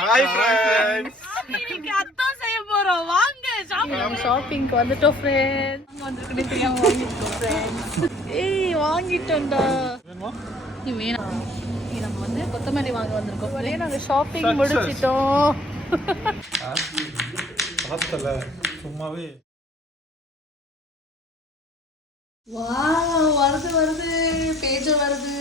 Hi friends இன்னைக்கு அதான் செய்ய போறோம். வாங்க ஷாப்பிங்க்கு வந்துட்டோம் फ्रेंड्स. அங்க வந்திருக்கனே தெரியாம வாங்கிட்டோம் फ्रेंड्स. ஏய் வாங்கிட்டோம்டா. வேணுமா? நீ வேணாம். நம்ம வந்து கொத்தமல்லி வாங்க வந்திருக்கோம். ஒரே நாங்க ஷாப்பிங் முடிச்சிட்டோம். பார்த்தல சும்மாவே. வாவ் வருது பேஜ் வருது.